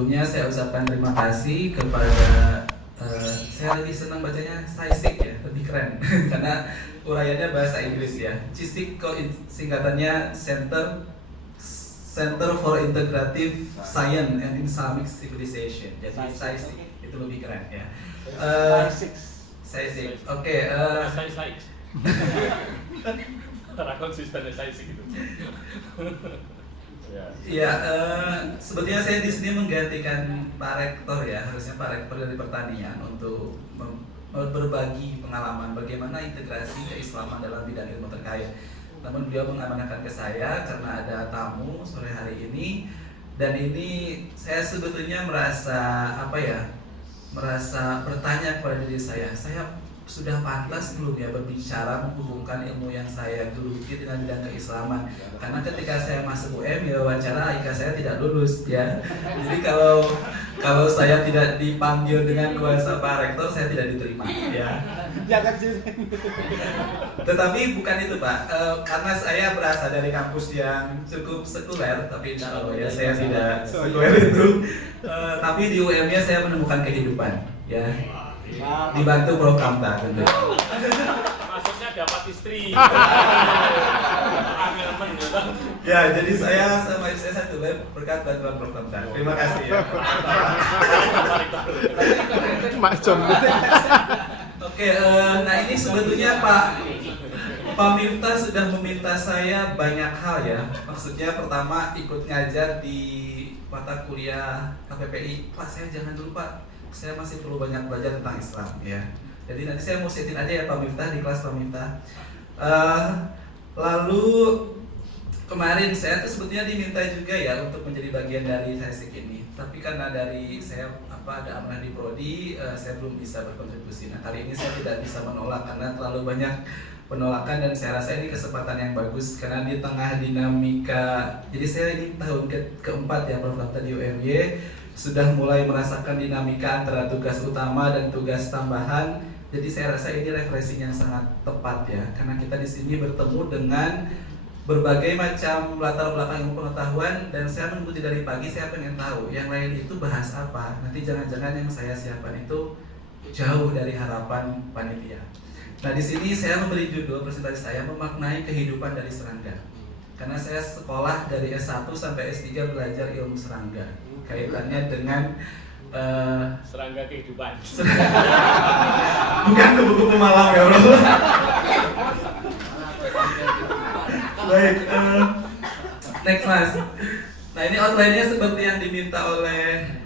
Sebelumnya saya ucapkan terima kasih kepada saya lebih senang bacanya CISIC ya, lebih keren karena uraiannya bahasa Inggris ya. CISIC singkatannya Center for Integrative Science and Islamic Civilization. Jadi CISIC itu lebih keren ya. CISIC. Oke. CISIC. Karena konsisten CISIC itu. Ya, sebetulnya saya di sini menggantikan Pak Rektor ya, harusnya Pak Rektor dari Pertanian untuk berbagi pengalaman bagaimana integrasi keislaman dalam bidang ilmu terkait. Namun beliau mengamanahkan ke saya karena ada tamu sore hari ini, dan ini saya sebetulnya merasa merasa bertanya kepada diri saya sudah pantas belum ya berbicara menghubungkan ilmu yang saya geluti dengan bidang keislaman, karena ketika saya masuk UM ya wawancara IK saya tidak lulus ya. Jadi kalau saya tidak dipanggil dengan kuasa Pak Rektor saya tidak diterima ya. Tetapi bukan itu Pak, karena saya berasal dari kampus yang cukup sekuler, tapi insya Allah ya saya tidak sekuler itu. Tapi di UM-nya saya menemukan kehidupan ya. Dibantu Prof. Kamta tentu. Maksudnya dapat istri. Ya, jadi saya sama istri saya satu berkat bantuan Prof. Kamta. Terima kasih ya. Oke, nah ini sebetulnya Pak Miftah sudah meminta saya banyak hal ya. Maksudnya pertama ikut ngajar di mata kuliah KPPI. Pak, saya jangan dulu Pak. Saya masih perlu banyak belajar tentang Islam ya. Jadi nanti saya mau setin aja ya Pak Miftah di kelas Pak Miftah. Lalu kemarin saya tuh sebetulnya diminta juga ya untuk menjadi bagian dari CISIC ini. Tapi karena dari saya ada amanah di prodi, saya belum bisa berkontribusi. Nah kali ini saya tidak bisa menolak karena terlalu banyak penolakan, dan saya rasa ini kesempatan yang bagus karena di tengah dinamika. Jadi saya ini tahun keempat ya Prof. Kamta di UMY, sudah mulai merasakan dinamika antara tugas utama dan tugas tambahan. Jadi saya rasa ini refreshing yang sangat tepat ya, karena kita di sini bertemu dengan berbagai macam latar belakang ilmu pengetahuan, dan saya menunggu dari pagi saya pengen tahu yang lain itu bahas apa. Nanti jangan-jangan yang saya siapkan itu jauh dari harapan panitia. Nah di sini saya memberi judul presentasi saya memaknai kehidupan dari serangga, karena saya sekolah dari S1 sampai S3 belajar ilmu serangga. Kaitannya dengan serangga kehidupan. Bukan kupu-kupu malam ya bro. Baik, next mas. Nah ini outline-nya seperti yang diminta oleh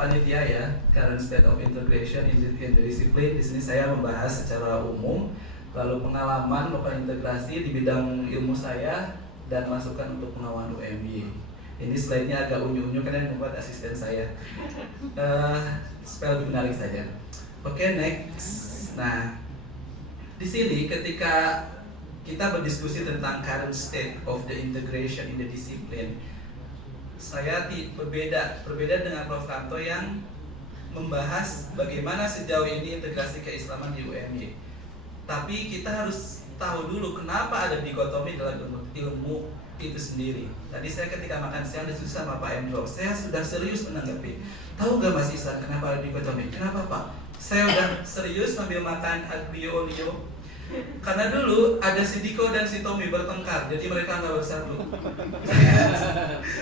panitia ya, current state of integration in the discipline. Di sini saya membahas secara umum, lalu pengalaman melakukan integrasi di bidang ilmu saya dan masukan untuk pengawalan UMY. Ini slide-nya agak unyu-unyu karena yang membuat asisten saya. Supaya lebih menarik saja. Oke, next. Nah, di sini ketika kita berdiskusi tentang current state of the integration in the discipline, saya berbeda dengan Prof. Kamto yang membahas bagaimana sejauh ini integrasi keislaman di UMY. Tapi kita harus tahu dulu kenapa ada dikotomi dalam ilmu itu sendiri. Tadi saya ketika makan siang diskusi sama Pak Endro, saya sudah serius menanggapi. Tahu gak Mas Isan kenapa ada dikotomi? Kenapa Pak? Saya udah serius sambil makan aglio olio. Karena dulu ada si Diko dan si Tommy bertengkar, jadi mereka nggak bersatu.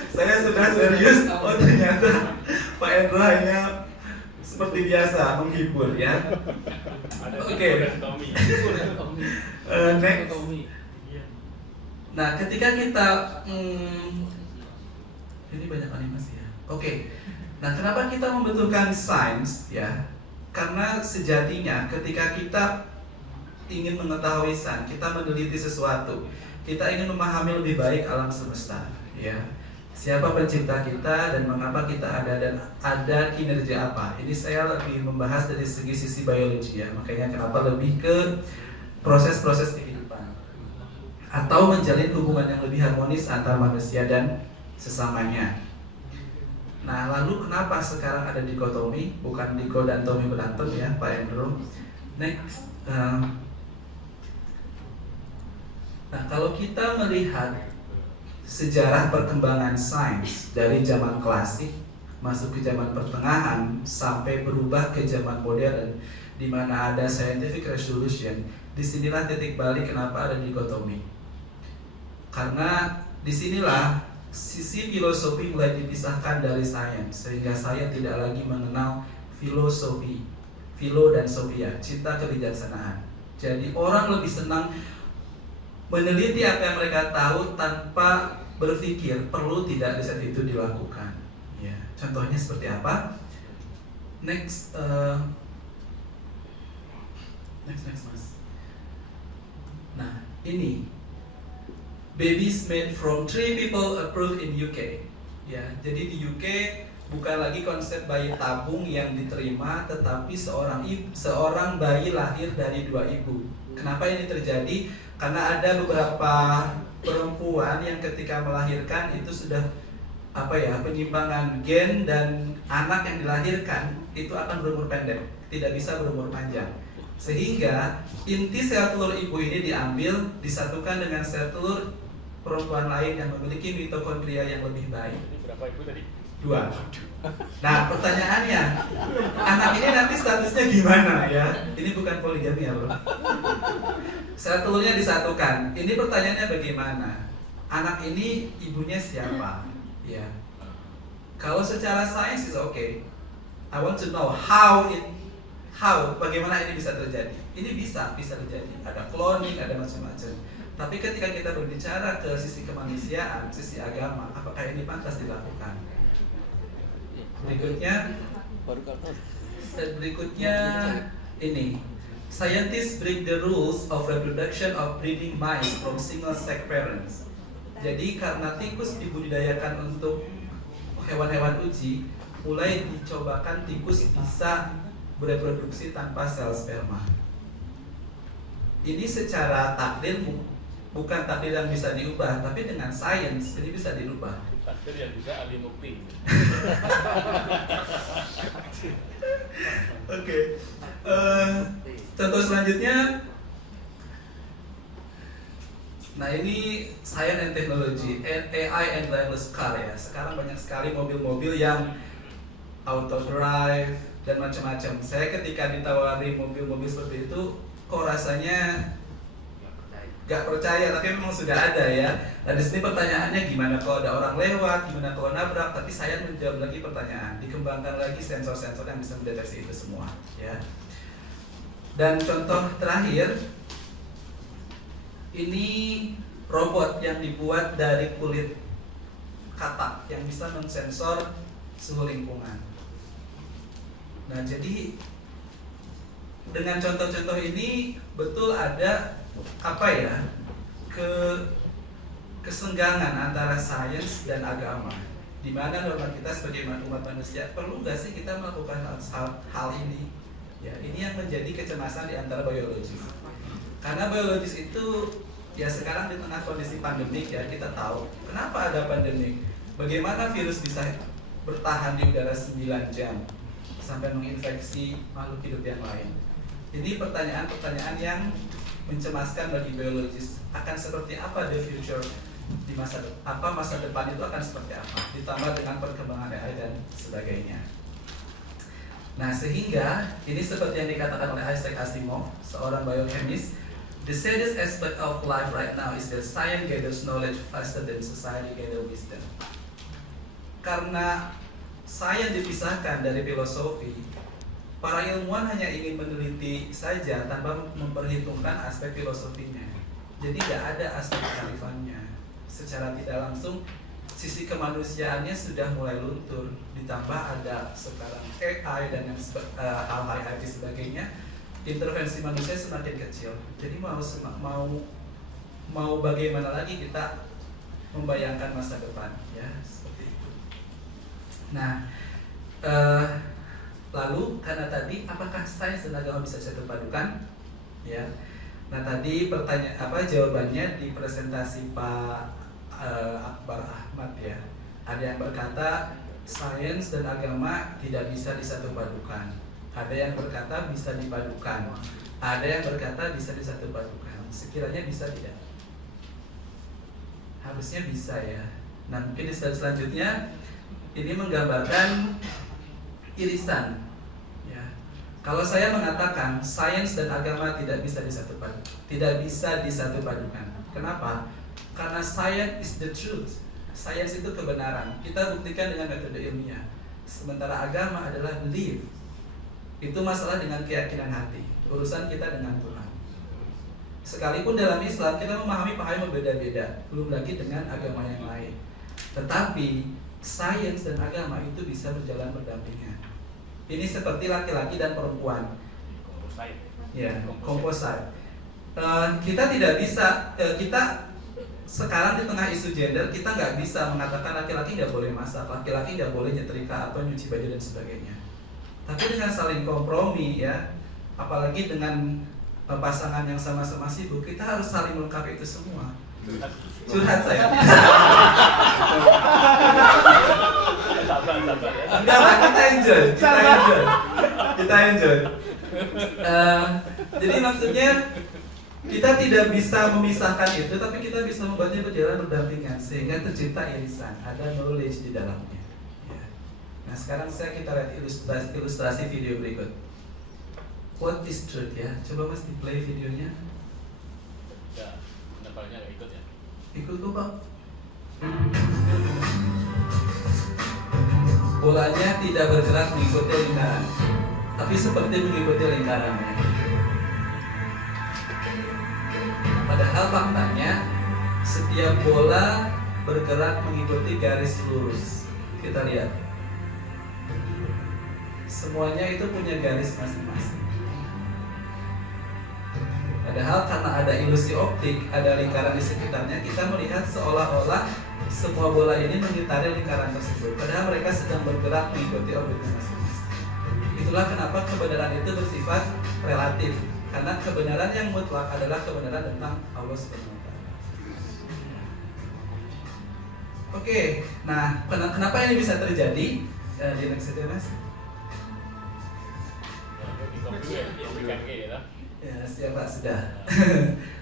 Saya sudah serius, oh ternyata Pak Endro hanya seperti biasa menghibur ya. Oke. Next. Nah, ketika kita ini banyak animasi ya. Oke. Nah, kenapa kita membutuhkan sains ya? Karena sejatinya ketika kita ingin mengetahui sains, kita meneliti sesuatu, kita ingin memahami lebih baik alam semesta, ya. Siapa pencipta kita dan mengapa kita ada dan ada kinerja apa. Ini saya lebih membahas dari sisi biologi ya. Makanya kenapa lebih ke proses-proses kehidupan atau menjalin hubungan yang lebih harmonis antara manusia dan sesamanya. Nah, lalu kenapa sekarang ada dikotomi, bukan Diko dan Tommy berantem ya, Pak Andrew. Next. Nah, kalau kita melihat sejarah perkembangan sains dari zaman klasik masuk ke zaman pertengahan sampai berubah ke zaman modern, di mana ada scientific resolution. Disinilah titik balik kenapa ada dikotomi. Karena disinilah sisi filosofi mulai dipisahkan dari sains, sehingga saya tidak lagi mengenal filosofi, filo dan sophia, cinta kebijaksanaan. Jadi orang lebih senang meneliti apa yang mereka tahu tanpa berpikir perlu tidak di saat itu dilakukan. Ya, contohnya seperti apa? Next mas. Nah, ini babies made from 3 people approved in UK. Ya, jadi di UK bukan lagi konsep bayi tabung yang diterima, tetapi seorang bayi lahir dari 2 ibu. Kenapa ini terjadi? Karena ada beberapa perempuan yang ketika melahirkan itu sudah penyimpangan gen, dan anak yang dilahirkan itu akan berumur pendek, tidak bisa berumur panjang. Sehingga inti sel telur ibu ini diambil, disatukan dengan sel telur perempuan lain yang memiliki mitokondria yang lebih baik. Ini berapa ibu tadi? 2. Nah, pertanyaannya, anak ini nanti statusnya gimana ya? Ini bukan poligami ya, bro. Sel telurnya disatukan. Ini pertanyaannya bagaimana? Anak ini ibunya siapa? Ya. Kalau secara sains is okay. I want to know bagaimana ini bisa terjadi. Ini bisa terjadi. Ada cloning, ada macam-macam. Tapi ketika kita berbicara ke sisi kemanusiaan, sisi agama, apakah ini pantas dilakukan? Berikutnya ini. Scientists break the rules of reproduction of breeding mice from single-sex parents. Jadi karena tikus dibudidayakan untuk hewan-hewan uji, mulai dicobakan tikus bisa bereproduksi tanpa sel sperma. Ini secara takdir bukan takdir yang bisa diubah, tapi dengan sains ini bisa dirubah. Takdir yang bisa Ali Mukti. Oke. Contoh selanjutnya, nah ini science and technology, AI and driverless car ya. Sekarang banyak sekali mobil-mobil yang auto drive dan macam-macam. Saya ketika ditawari mobil-mobil seperti itu, kok rasanya gak percaya, tapi memang sudah ada ya. Nah di sini pertanyaannya gimana kalau ada orang lewat, gimana kalau nabrak? Tapi saya menjawab lagi pertanyaan, dikembangkan lagi sensor-sensor yang bisa mendeteksi itu semua ya. Dan contoh terakhir, ini robot yang dibuat dari kulit katak yang bisa mensensor suhu lingkungan. Nah jadi dengan contoh-contoh ini betul ada kesenggangan antara sains dan agama, di mana norma kita sebagai umat manusia perlu nggak sih kita melakukan hal ini? Ya, ini yang menjadi kecemasan di antara biologis. Karena biologis itu ya sekarang di tengah kondisi pandemik ya, kita tahu kenapa ada pandemik. Bagaimana virus bisa bertahan di udara 9 jam sampai menginfeksi makhluk hidup yang lain. Ini pertanyaan-pertanyaan yang mencemaskan bagi biologis. Akan seperti apa the future di masa depan itu akan seperti apa, ditambah dengan perkembangan AI dan sebagainya. Nah sehingga ini seperti yang dikatakan oleh Isaac Asimov, seorang biochemist, the saddest aspect of life right now is that science gathers knowledge faster than society gathers wisdom. Karena sains dipisahkan dari filosofi, para ilmuwan hanya ingin meneliti saja tanpa memperhitungkan aspek filosofinya. Jadi tidak ada aspek kearifannya. Secara tidak langsung sisi kemanusiaannya sudah mulai luntur. Ditambah ada sekarang AI dan hal-hal IT sebagainya, intervensi manusia semakin kecil. Jadi mau bagaimana lagi kita membayangkan masa depan ya seperti itu. Nah, lalu karena tadi apakah sains dan agama bisa disatu padukan? Ya. Nah tadi jawabannya di presentasi Pak Akbar Ahmad ya. Ada yang berkata sains dan agama tidak bisa disatu padukan. Ada yang berkata bisa dipadukan. Ada yang berkata bisa disatu padukan. Sekiranya bisa tidak? Harusnya bisa ya. Nah mungkin di slide selanjutnya ini menggambarkan irisan. Ya. Kalau saya mengatakan sains dan agama tidak bisa disatupadukan. Kenapa? Karena science is the truth. Sains itu kebenaran. Kita buktikan dengan metode ilmiah. Sementara agama adalah belief. Itu masalah dengan keyakinan hati. Urusan kita dengan Tuhan. Sekalipun dalam Islam kita memahami paham berbeda-beda, belum lagi dengan agama yang lain. Tetapi sains dan agama itu bisa berjalan berdampingan. Ini seperti laki-laki dan perempuan. Ya, composite. Kita tidak bisa, kita sekarang di tengah isu gender, kita nggak bisa mengatakan laki-laki nggak boleh masak, laki-laki nggak boleh nyetrika atau nyuci baju dan sebagainya. Tapi dengan saling kompromi ya, apalagi dengan pasangan yang sama-sama sibuk, kita harus saling melengkapi itu semua. Curhat saya. Sabar ya. Enggak, kita enjoy. Jadi maksudnya kita tidak bisa memisahkan itu, tapi kita bisa membuatnya berjalan berdampingan sehingga tercipta irisan, ada knowledge di dalamnya. Ya. Nah sekarang kita lihat ilustrasi video berikut. What is truth ya? Coba Mas di play videonya. Ya, penebalnya nggak ikut ya. Ikut kok Pak. Bolanya tidak bergerak mengikuti lingkaran, tapi seperti mengikuti lingkarannya. Padahal faktanya setiap bola bergerak mengikuti garis lurus. Kita lihat, semuanya itu punya garis masing-masing. Padahal karena ada ilusi optik, ada lingkaran di sekitarnya, kita melihat seolah-olah semua bola ini mengitari lingkaran tersebut. Padahal mereka sedang bergerak mengikuti orbitnya masing-masing. Itulah kenapa kebenaran itu bersifat relatif. Karena kebenaran yang mutlak adalah kebenaran tentang Allah Subhanahu wa Ta'ala. Oke, nah kenapa ini bisa terjadi? Di next saja Mas. Ya, siap Pak, sudah.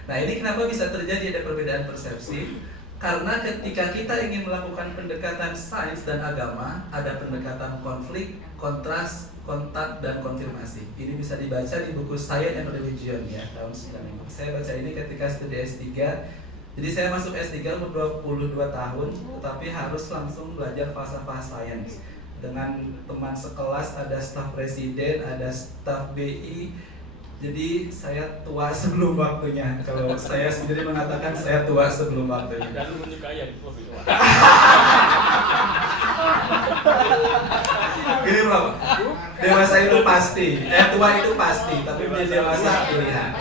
Nah ini kenapa bisa terjadi ada perbedaan persepsi? Karena ketika kita ingin melakukan pendekatan sains dan agama, ada pendekatan konflik, kontras, kontak, dan konfirmasi. Ini bisa dibaca di buku Science and Religion ya, tahun 95. Saya baca ini ketika studi S3. Jadi saya masuk S3 umur 22 tahun, tetapi harus langsung belajar falsafah sains. Dengan teman sekelas, ada staf presiden, ada staf BI. Jadi saya tua sebelum waktunya. Kalau saya sendiri mengatakan saya tua sebelum waktunya. Dan lu menyukai yang lebih tua. Gini Bro, dewasa itu pasti, tua itu pasti, tapi menjadi dewasa pilihan.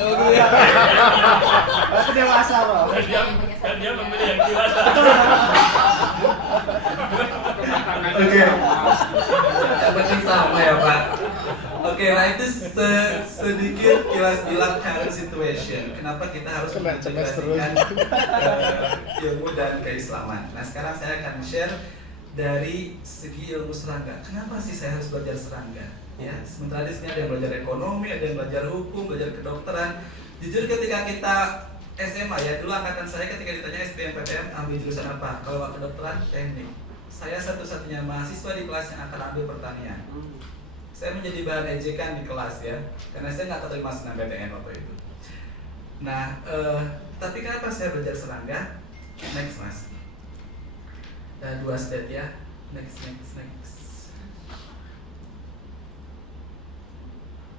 Aku dewasa Bro. Dan dia memilih yang dewasa. Oke. Yang penting sama ya Pak. Oke, nah itu sedikit kilas bilang current situation. Kenapa kita harus mengintegrasikan ilmu dan keislaman. Nah sekarang saya akan share dari segi ilmu serangga. Kenapa sih saya harus belajar serangga? Ya, sementara di sini ada yang belajar ekonomi, ada yang belajar hukum, belajar kedokteran. Jujur ketika kita SMA ya, dulu angkatan saya ketika ditanya SBMPTN ambil jurusan apa? Kalau kedokteran, teknik. Saya satu-satunya mahasiswa di kelas yang akan ambil pertanian. Saya menjadi bahan ejekan di kelas ya, karena saya nggak terima SNMPTN waktu itu. Nah, tapi kenapa saya belajar serangga? Next Mas. Dan 2 slide ya. Next.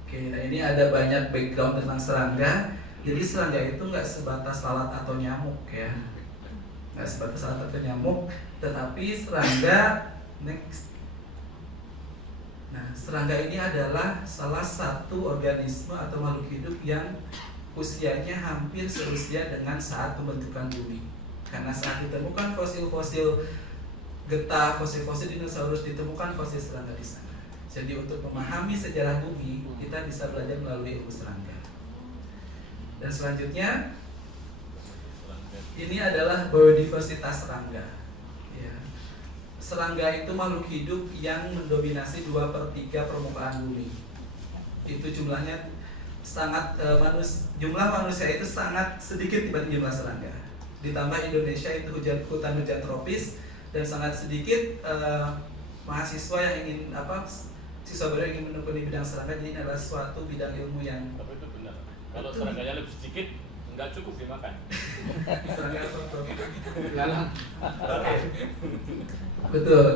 Oke, nah ini ada banyak background tentang serangga. Jadi serangga itu nggak sebatas lalat atau nyamuk ya, nggak sebatas lalat atau nyamuk, tetapi serangga next. Nah, serangga ini adalah salah satu organisme atau makhluk hidup yang usianya hampir seusia dengan saat pembentukan bumi. Karena saat ditemukan fosil-fosil getah, fosil-fosil dinosaurus, ditemukan fosil serangga di sana. Jadi untuk memahami sejarah bumi, kita bisa belajar melalui ilmu serangga. Dan selanjutnya, ini adalah biodiversitas serangga. Serangga itu makhluk hidup yang mendominasi 2/3 permukaan bumi. Itu jumlahnya sangat jumlah manusia itu sangat sedikit dibanding jumlah serangga. Ditambah Indonesia itu hutan hujan tropis dan sangat sedikit mahasiswa yang ingin siswa baru yang ingin menekuni bidang serangga, jadi ini adalah suatu bidang ilmu yang Tapi itu benar. Kalau serangganya lebih sedikit, nggak cukup dimakan. serangga foto. Oke. Betul.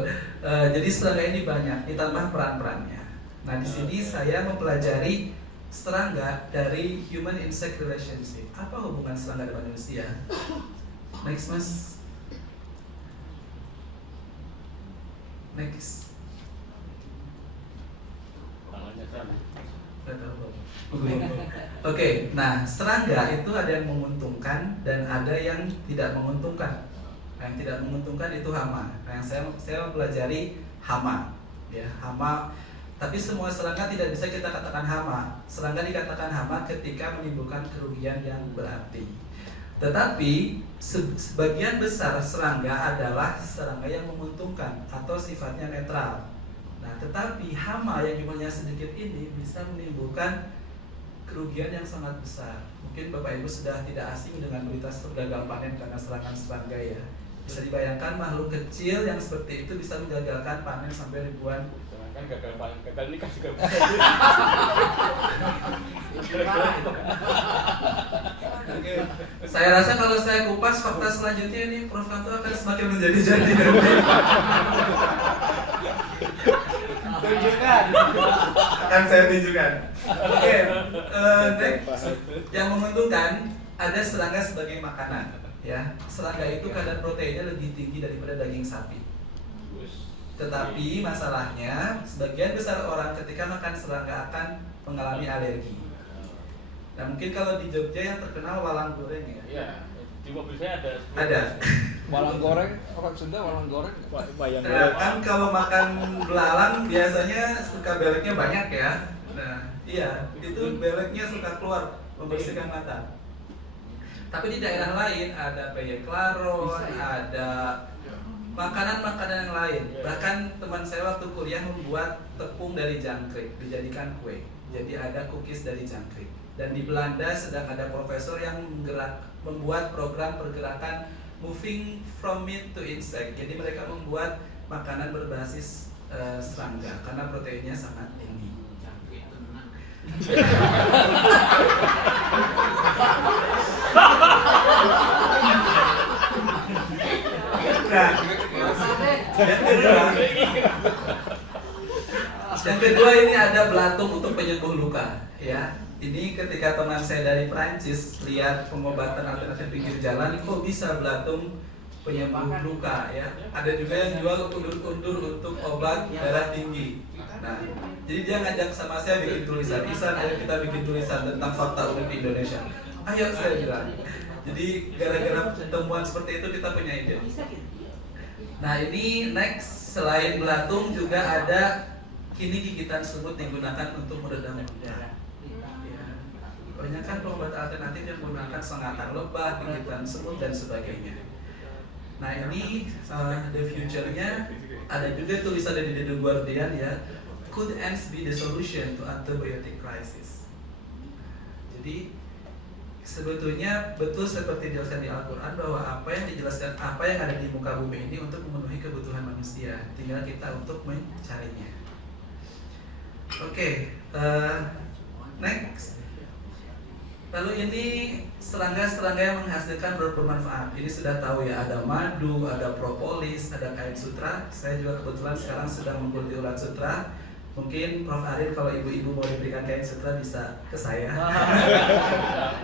Jadi serangga ini banyak, ditambah peran-perannya. Nah di sini saya mempelajari serangga dari human insect relationship. Apa hubungan serangga dengan manusia? Next mas. Next. Tangannya sama. Oke, nah serangga itu ada yang menguntungkan dan ada yang tidak menguntungkan. Yang tidak menguntungkan itu hama. Nah, yang saya mempelajari hama, ya hama. Tapi semua serangga tidak bisa kita katakan hama. Serangga dikatakan hama ketika menimbulkan kerugian yang berarti. Tetapi sebagian besar serangga adalah serangga yang menguntungkan atau sifatnya netral. Nah, tetapi hama yang jumlahnya sedikit ini bisa menimbulkan kerugian yang sangat besar. Mungkin Bapak Ibu sudah tidak asing dengan berita gagal panen karena serangan serangga ya. Bisa dibayangkan makhluk kecil yang seperti itu bisa menggagalkan panen sampai ribuan. Sedangkan gagal panen, gagal nikah juga bisa. Oke. Saya rasa kalau saya kupas fakta selanjutnya ini Prof. Kanto akan semakin menjadi-jadi. Tunjukkan. Akan saya tunjukkan. Oke, next. Yang menguntungkan ada serangga sebagai makanan. Ya, serangga itu kadar proteinnya lebih tinggi daripada daging sapi. Tetapi masalahnya sebagian besar orang ketika makan serangga akan mengalami alergi. Nah mungkin kalau di Jogja yang terkenal walang goreng ya. Iya, di mobil saya ada. Ada. Walang goreng, orang Sunda walang goreng. Nah, kan kalau makan belalang biasanya suka beleknya banyak ya. Nah, iya, itu beleknya suka keluar membersihkan mata. Tapi di daerah lain ada peye klaron, ada makanan-makanan yang lain. Bahkan teman saya waktu kuliah membuat tepung dari jangkrik dijadikan kue. Jadi ada cookies dari jangkrik. Dan di Belanda sedang ada profesor yang membuat program pergerakan moving from meat to insect. Jadi mereka membuat makanan berbasis serangga karena proteinnya sangat tinggi. Nah, yang kedua ini ada belatung untuk penyembuh luka, ya. Ini ketika teman saya dari Prancis lihat pengobatan alternatif pinggir jalan, kok bisa belatung penyembuh luka, ya. Ada juga yang jual undur-undur untuk obat darah tinggi. Nah, jadi dia ngajak sama saya bikin tulisan, ayo kita bikin tulisan tentang fakta unik di Indonesia. Ayo saya bilang. Jadi gara-gara temuan seperti itu kita punya ide. Nah ini next, selain belatung juga ada kini gigitan semut digunakan untuk meredam luka. Banyak kan pengobatan alternatif yang menggunakan sengatan lebah, gigitan semut dan sebagainya. Nah ini the future-nya ada juga tulisan dari The Guardian ya. Could ants be the solution to antibiotic crisis? Jadi sebetulnya betul seperti dijelaskan di Al-Quran bahwa apa yang dijelaskan, apa yang ada di muka bumi ini untuk memenuhi kebutuhan manusia, tinggal kita untuk mencarinya. Oke, next. Lalu ini serangga-serangga yang menghasilkan bermanfaat. Ini sudah tahu ya, ada madu, ada propolis, ada kain sutra. Saya juga kebetulan sekarang sedang mengikuti ulat sutra. Mungkin Prof. Arin kalau ibu-ibu mau diberikan kain sutra bisa ke saya.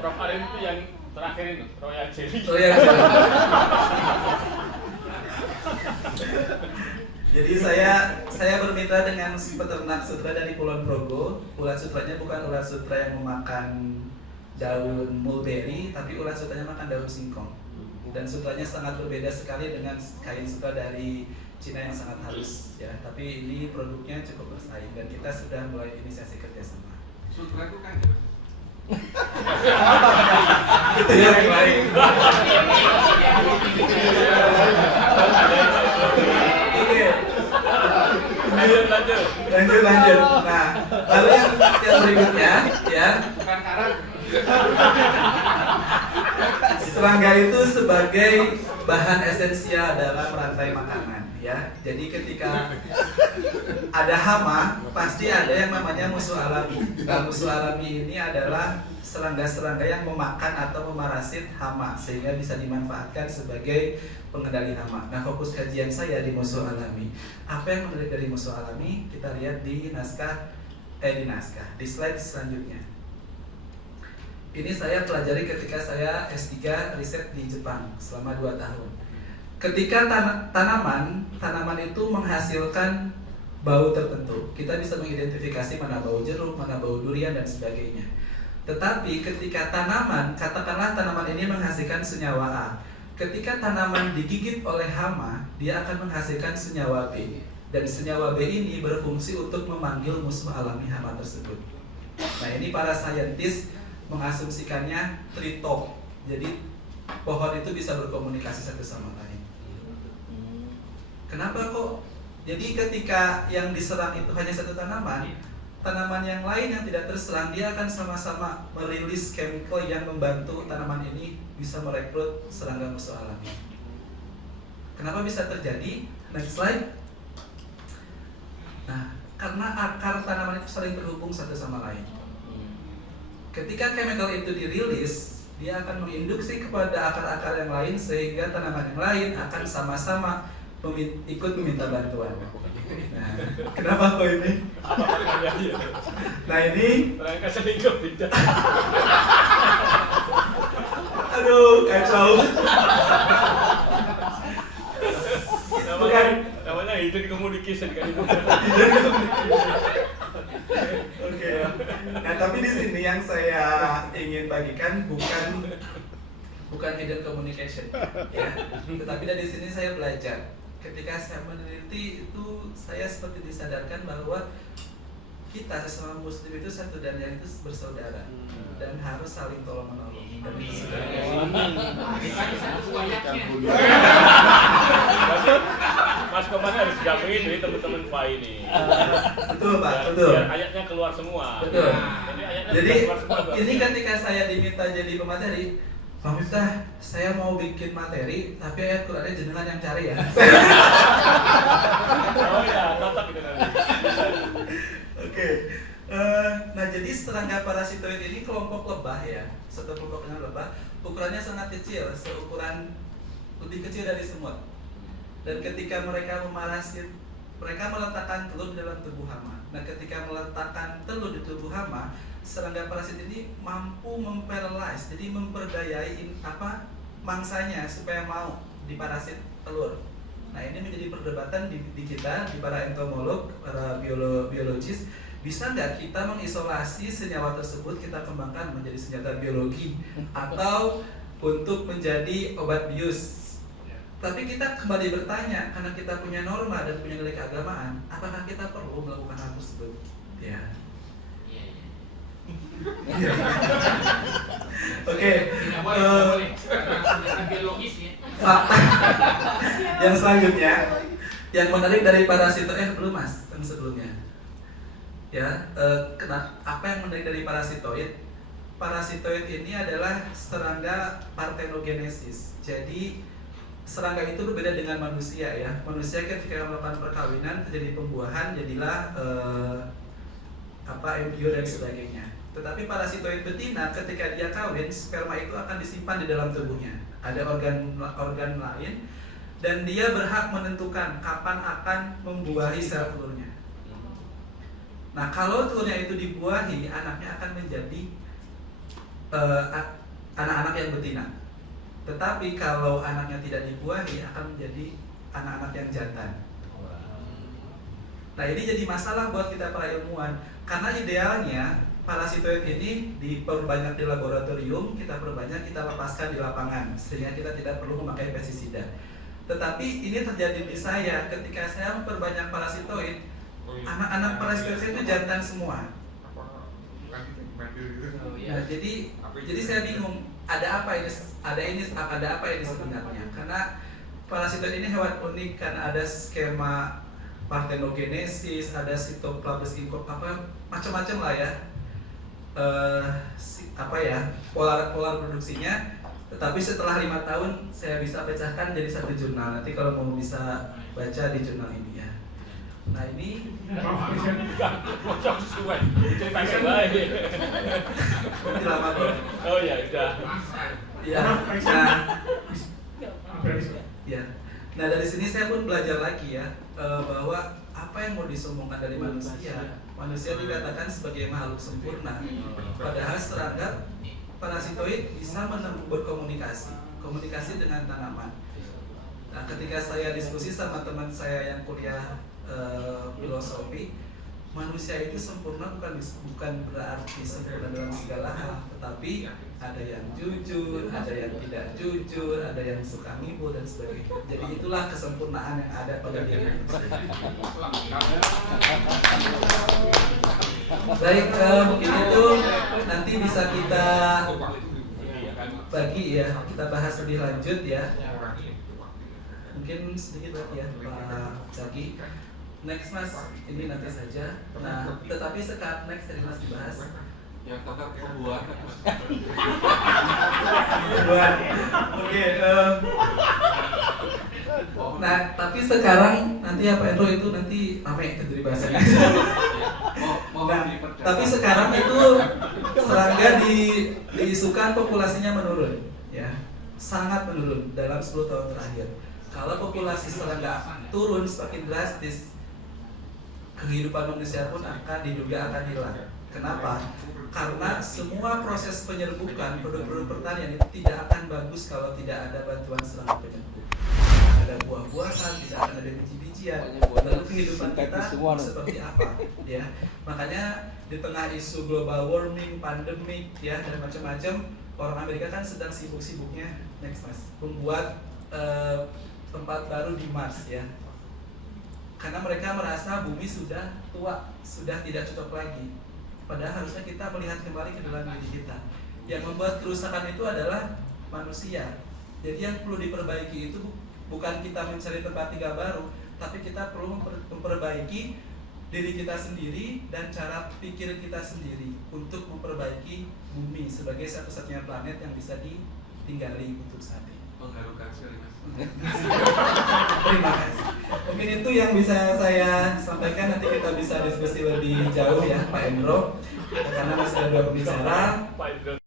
Prof. Arin itu yang terakhir itu, Royal Jelly. Oh ya. Jadi saya bermitra dengan peternak sutra dari Kulon Progo. Ulat sutranya bukan ulat sutra yang memakan daun mulberry, tapi ulat sutranya makan daun singkong. Dan sutranya sangat berbeda sekali dengan kain sutra dari Cina yang sangat halus ya, tapi ini produknya cukup bersaing dan kita sudah mulai inisiasi kerjasama. Sutra itu kan Itu yang lain. Oke. Lanjut. Nah, lalu yang berikutnya ya. Serangga itu sebagai bahan esensial dalam rantai makanan, ya. Jadi ketika ada hama, pasti ada yang namanya musuh alami. Nah, musuh alami ini adalah serangga-serangga yang memakan atau memarasit hama sehingga bisa dimanfaatkan sebagai pengendali hama. Nah, fokus kajian saya di musuh alami. Apa yang menarik dari musuh alami? Kita lihat di di slide selanjutnya. Ini saya pelajari ketika saya S3 riset di Jepang selama 2 tahun. Ketika tanaman itu menghasilkan bau tertentu, kita bisa mengidentifikasi mana bau jeruk, mana bau durian dan sebagainya. Tetapi ketika katakanlah tanaman ini menghasilkan senyawa A. Ketika tanaman digigit oleh hama, dia akan menghasilkan senyawa B. Dan senyawa B ini berfungsi untuk memanggil musuh alami hama tersebut. Nah, ini para saintis mengasumsikannya tritok. Jadi pohon itu bisa berkomunikasi satu sama lain. Kenapa kok? Jadi ketika yang diserang itu hanya satu tanaman yang lain yang tidak terserang, dia akan sama-sama merilis chemical yang membantu tanaman ini bisa merekrut serangga musuh alami. Kenapa bisa terjadi? Next slide. Nah, karena akar tanaman itu saling terhubung satu sama lain. Ketika chemical itu dirilis, dia akan menginduksi kepada akar-akar yang lain sehingga tanaman yang lain akan sama-sama ikut meminta bantuan. Nah, kenapa kok ini? Nah, ini aduh, kacau. Namanya hidden communication kan itu. Oke. Nah, tapi di sini yang saya ingin bagikan bukan hidden communication, ya. Tetapi dari sini saya belajar. Ketika saya meneliti itu, saya seperti disadarkan bahwa kita sesama Muslim itu satu dan lain itu bersaudara dan harus saling tolong menolong. Dan itu sudah. Mas Komar harus gabungin dari teman-teman FA ini. Betul, Pak, betul. Biar ayatnya keluar semua. Betul. Jadi keluar semua, ini ketika saya diminta jadi pemateri, Pak Miftah, saya mau bikin materi, tapi ayat Qurannya jenengan yang cari ya. Oh ya, cocok gitu nanti. Oke. Nah, jadi serangga parasitoid ini kelompok lebah ya, satu kelompok dengan lebah, ukurannya sangat kecil, seukuran lebih kecil dari semut. Dan ketika mereka memarasit, mereka meletakkan telur di dalam tubuh hama. Nah, ketika meletakkan telur di tubuh hama, serangga parasit ini mampu memparalyze, jadi memperdayai mangsanya supaya mau diparasit telur. Nah, ini menjadi perdebatan di kita, di para entomolog, para biologis. Bisa nggak kita mengisolasi senyawa tersebut, kita kembangkan menjadi senjata biologi atau untuk menjadi obat bius? Tapi kita kembali bertanya, karena kita punya norma dan punya nilai keagamaan, apakah kita perlu melakukan hal tersebut? Ya. Oke. Biologis ya. Yang selanjutnya, yang menarik dari parasitoid belum mas, yang sebelumnya. Ya, apa yang menarik dari parasitoid? Parasitoid ini adalah serangga parthenogenesis. Jadi serangga itu berbeda dengan manusia ya. Manusia ketika melakukan perkawinan terjadi pembuahan, jadilah embrio dan sebagainya. Tetapi parasitoid betina ketika dia kawin, sperma itu akan disimpan di dalam tubuhnya. Ada organ lain dan dia berhak menentukan kapan akan membuahi sel telurnya. Nah, kalau telurnya itu dibuahi, anaknya akan menjadi anak-anak yang betina. Tetapi kalau anaknya tidak dibuahi, akan menjadi anak-anak yang jantan. Nah, ini jadi masalah buat kita para ilmuwan. Karena idealnya parasitoid ini diperbanyak di laboratorium, kita lepaskan di lapangan, sehingga kita tidak perlu memakai pestisida. Tetapi ini terjadi di saya ketika saya memperbanyak parasitoid, anak-anak parasitoid itu jantan semua. Nah, jadi saya bingung, ada apa ini sebenarnya? Karena parasitoid ini hewan unik karena ada skema parthenogenesis, ada sitoplasmus macam-macam lah ya. Polar produksinya. Tetapi setelah 5 tahun saya bisa pecahkan jadi satu jurnal. Nanti kalau mau bisa baca di jurnal ini ya. Nah ini Bocor sesuai. Cerita baik. nanti lama kok. Oh ya, udah. Ya. Nah, ya. Nah dari sini saya pun belajar lagi ya bahwa apa yang mau disombongkan dari manusia. Manusia dikatakan sebagai makhluk sempurna. Padahal serangga parasitoid bisa berkomunikasi, komunikasi dengan tanaman. Nah, ketika saya diskusi sama teman saya yang kuliah filosofi, manusia itu sempurna bukan berarti sempurna dalam segala hal, tetapi ada yang jujur, ada yang tidak jujur, ada yang suka ngibul dan sebagainya. Jadi itulah kesempurnaan yang ada pada diri manusia. Baik, mungkin itu nanti bisa kita bagi ya, kita bahas lebih lanjut ya. Mungkin sedikit lagi ya Pak Zaki. Next Mas, ini nanti saja. Nah, tetapi sekarang next dari Mas dibahas. Yang tentang pembuatan. Buat, oke. Nah, tapi sekarang nanti ya Pak Endro itu nanti rame itu dari bahasanya. Nah, tapi sekarang itu serangga diisukan populasinya menurun, ya, sangat menurun dalam 10 tahun terakhir. Kalau populasi serangga turun semakin drastis, kehidupan manusia pun diduga akan hilang. Kenapa? Karena semua proses penyerbukan produk-produk pertanian itu tidak akan bagus kalau tidak ada bantuan serangga penyerbuk. Ada buah-buahan, tidak akan ada biji-bijian. Lalu kehidupan kita seperti apa? Ya, makanya di tengah isu global warming, pandemik, ya dan macam-macam, orang Amerika kan sedang sibuk-sibuknya next Mas membuat tempat baru di Mars ya. Karena mereka merasa bumi sudah tua, sudah tidak cocok lagi. Padahal harusnya kita melihat kembali ke dalam diri kita. Yang membuat kerusakan itu adalah manusia. Jadi yang perlu diperbaiki itu bukan kita mencari tempat tinggal baru, tapi kita perlu memperbaiki diri kita sendiri dan cara pikir kita sendiri untuk memperbaiki bumi sebagai satu-satunya planet yang bisa ditinggali untuk saat ini. Mengharukan sekali Mas. Terima kasih. Mungkin itu yang bisa saya sampaikan, nanti kita bisa diskusi lebih jauh ya Pak Endro, karena masih ada 2 pembicara. Pak Indro.